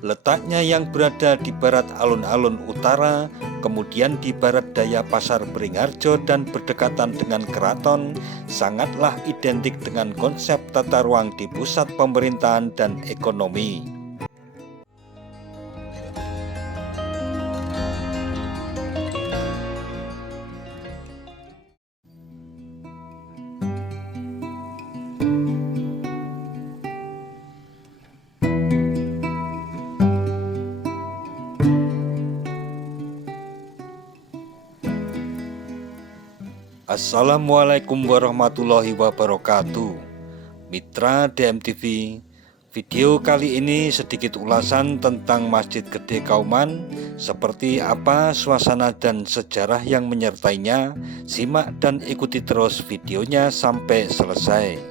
Letaknya yang berada di barat alun-alun utara, kemudian di barat daya Pasar Beringharjo dan berdekatan dengan keraton, sangatlah identik dengan konsep tata ruang di pusat pemerintahan dan ekonomi. Assalamualaikum warahmatullahi wabarakatuh. Mitra DMTV, video kali ini sedikit ulasan tentang Masjid Gede Kauman. Seperti apa suasana dan sejarah yang menyertainya. Simak dan ikuti terus videonya sampai selesai.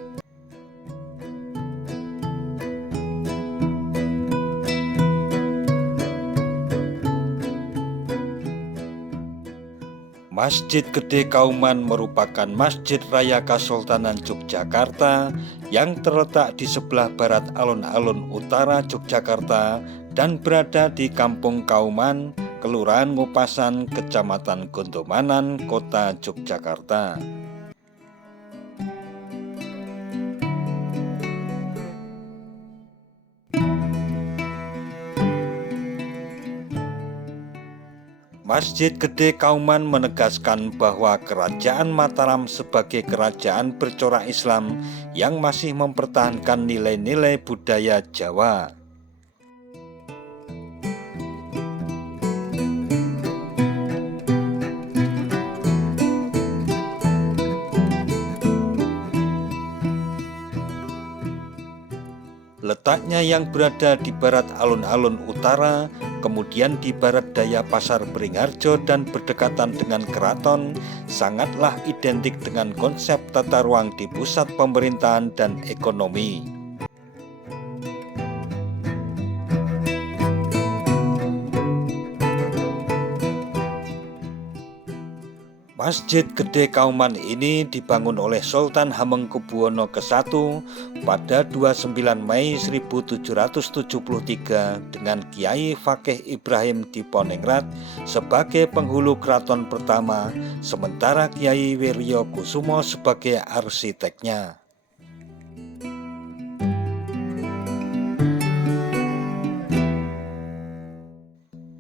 Masjid Gede Kauman merupakan Masjid Raya Kesultanan Yogyakarta yang terletak di sebelah barat alun-alun utara Yogyakarta dan berada di Kampung Kauman, Kelurahan Ngupasan, Kecamatan Gondomanan, Kota Yogyakarta. Masjid Gede Kauman menegaskan bahwa Kerajaan Mataram sebagai kerajaan bercorak Islam yang masih mempertahankan nilai-nilai budaya Jawa. Letaknya yang berada di barat alun-alun utara, kemudian di barat daya Pasar Beringharjo dan berdekatan dengan keraton, sangatlah identik dengan konsep tata ruang di pusat pemerintahan dan ekonomi. Masjid Gede Kauman ini dibangun oleh Sultan Hamengkubuwono ke-1 pada 29 Mei 1773 dengan Kiai Fakih Ibrahim Diponegrat sebagai penghulu keraton pertama, sementara Kiai Wiryo Kusumo sebagai arsiteknya.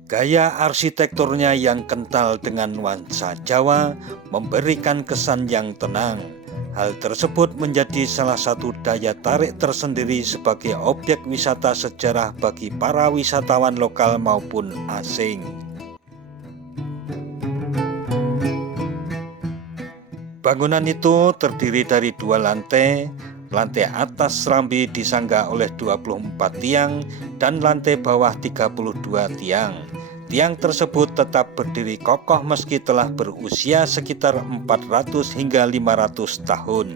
Gaya arsitekturnya yang kental dengan nuansa Jawa memberikan kesan yang tenang. Hal tersebut menjadi salah satu daya tarik tersendiri sebagai objek wisata sejarah bagi para wisatawan lokal maupun asing. Bangunan itu terdiri dari 2 lantai. Lantai atas serambi disangga oleh 24 tiang dan lantai bawah 32 tiang. Tiang tersebut tetap berdiri kokoh meski telah berusia sekitar 400 hingga 500 tahun.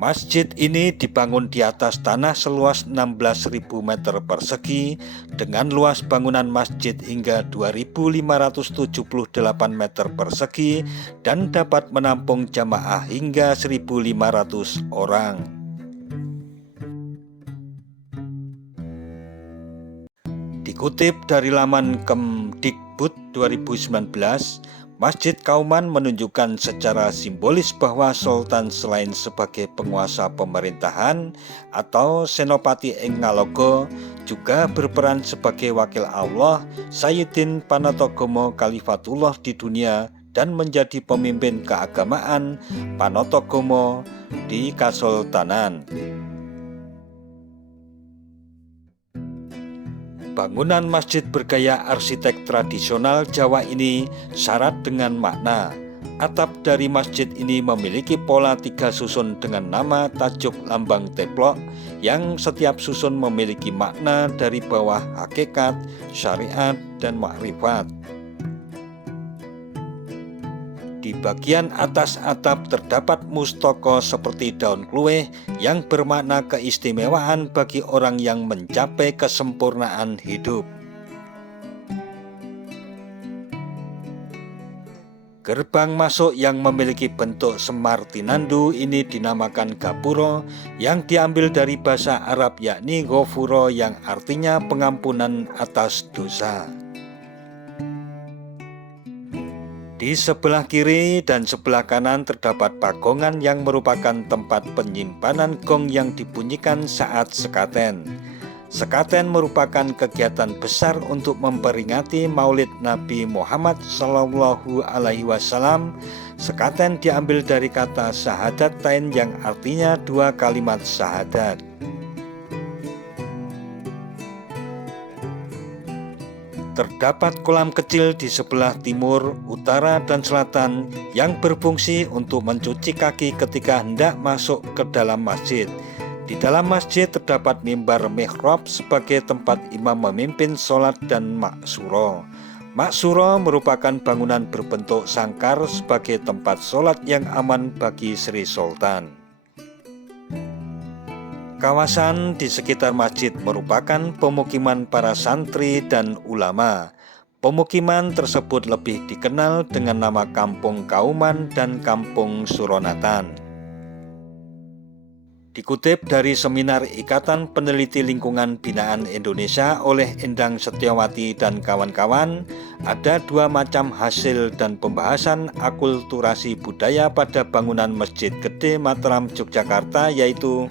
Masjid ini dibangun di atas tanah seluas 16.000 meter persegi dengan luas bangunan masjid hingga 2.578 meter persegi dan dapat menampung jamaah hingga 1.500 orang. Dikutip dari laman Kemdikbud 2019, Masjid Kauman menunjukkan secara simbolis bahwa Sultan selain sebagai penguasa pemerintahan atau Senopati ing Ngalogo juga berperan sebagai wakil Allah Sayyidin Panatagomo Khalifatullah di dunia dan menjadi pemimpin keagamaan Panatagomo di Kasultanan. Bangunan masjid bergaya arsitek tradisional Jawa ini syarat dengan makna. Atap dari masjid ini memiliki pola 3 susun dengan nama tajuk lambang teplok yang setiap susun memiliki makna dari bawah hakikat, syariat, dan makrifat. Di bagian atas atap terdapat mustaka seperti daun kluweh yang bermakna keistimewaan bagi orang yang mencapai kesempurnaan hidup. Gerbang masuk yang memiliki bentuk semar tinandu ini dinamakan gapuro, yang diambil dari bahasa Arab yakni ghafuro, yang artinya pengampunan atas dosa. Di sebelah kiri dan sebelah kanan terdapat pagongan yang merupakan tempat penyimpanan gong yang dibunyikan saat sekaten. Sekaten merupakan kegiatan besar untuk memperingati Maulid Nabi Muhammad SAW. Sekaten diambil dari kata syahadatain yang artinya dua kalimat syahadat. Terdapat kolam kecil di sebelah timur, utara, dan selatan yang berfungsi untuk mencuci kaki ketika hendak masuk ke dalam masjid. Di dalam masjid terdapat mimbar mihrab sebagai tempat imam memimpin sholat dan maksuro. Maksuro merupakan bangunan berbentuk sangkar sebagai tempat sholat yang aman bagi Sri Sultan. Kawasan di sekitar masjid merupakan pemukiman para santri dan ulama. Pemukiman tersebut lebih dikenal dengan nama Kampung Kauman dan Kampung Suronatan. Dikutip dari Seminar Ikatan Peneliti Lingkungan Binaan Indonesia oleh Endang Setiawati dan kawan-kawan, ada dua macam hasil dan pembahasan akulturasi budaya pada bangunan Masjid Gede Mataram Yogyakarta, yaitu: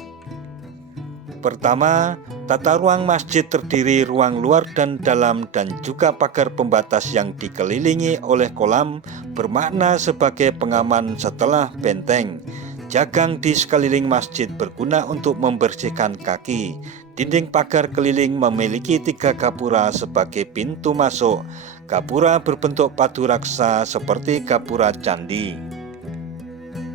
pertama, tata ruang masjid terdiri ruang luar dan dalam dan juga pagar pembatas yang dikelilingi oleh kolam, bermakna sebagai pengaman setelah benteng. Jagang di sekeliling masjid berguna untuk membersihkan kaki. Dinding pagar keliling memiliki 3 gapura sebagai pintu masuk. Gapura berbentuk padu raksa seperti gapura candi.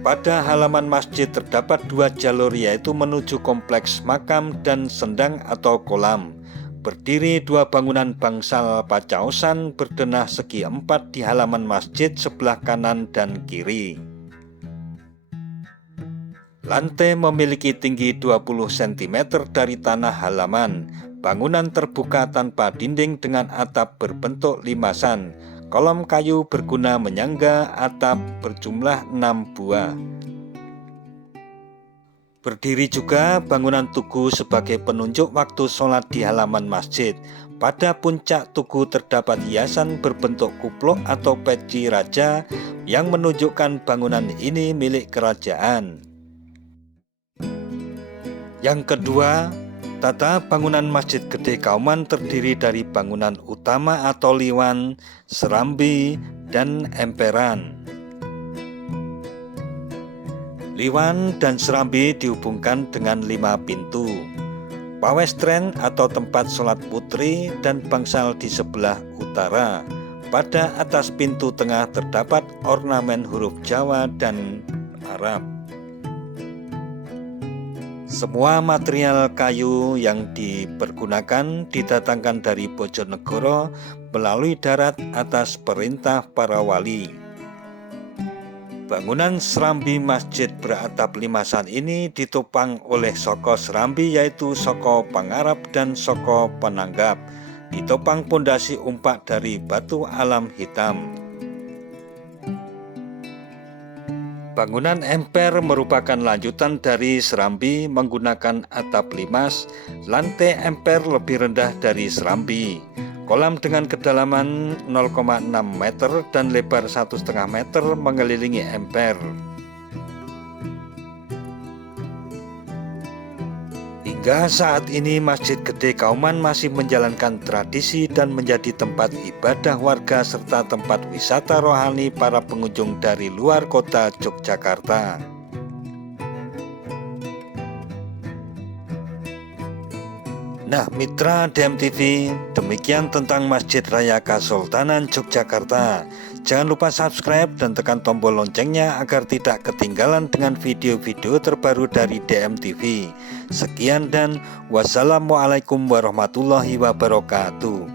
Pada halaman masjid terdapat 2 jalur, yaitu menuju kompleks makam dan sendang atau kolam. Berdiri 2 bangunan bangsal pacaosan berdenah segi 4 di halaman masjid sebelah kanan dan kiri. Lantai memiliki tinggi 20 cm dari tanah halaman. Bangunan terbuka tanpa dinding dengan atap berbentuk limasan. Kolom kayu berguna menyangga atap berjumlah 6 buah. Berdiri juga bangunan tugu sebagai penunjuk waktu sholat di halaman masjid. Pada puncak tugu terdapat hiasan berbentuk kupluk atau peci raja yang menunjukkan bangunan ini milik kerajaan. Yang kedua, tata bangunan Masjid Gede Kauman terdiri dari bangunan utama atau liwan, serambi, dan emperan. Liwan dan serambi dihubungkan dengan 5 pintu. Pawestren atau tempat sholat putri dan bangsal di sebelah utara. Pada atas pintu tengah terdapat ornamen huruf Jawa dan Arab. Semua material kayu yang dipergunakan didatangkan dari Bojonegoro melalui darat atas perintah para wali. Bangunan serambi masjid beratap limasan ini ditopang oleh soko serambi, yaitu soko Pangarap dan soko Penanggap. Ditopang pondasi umpak dari batu alam hitam. Bangunan emper merupakan lanjutan dari serambi menggunakan atap limas. Lantai emper lebih rendah dari serambi. Kolam dengan kedalaman 0,6 meter dan lebar 1,5 meter mengelilingi emper. Hingga saat ini Masjid Gede Kauman masih menjalankan tradisi dan menjadi tempat ibadah warga serta tempat wisata rohani para pengunjung dari luar kota Yogyakarta. Nah, mitra DMTV, demikian tentang Masjid Raya Kesultanan Yogyakarta. Jangan lupa subscribe dan tekan tombol loncengnya agar tidak ketinggalan dengan video-video terbaru dari DMTV. Sekian dan wassalamualaikum warahmatullahi wabarakatuh.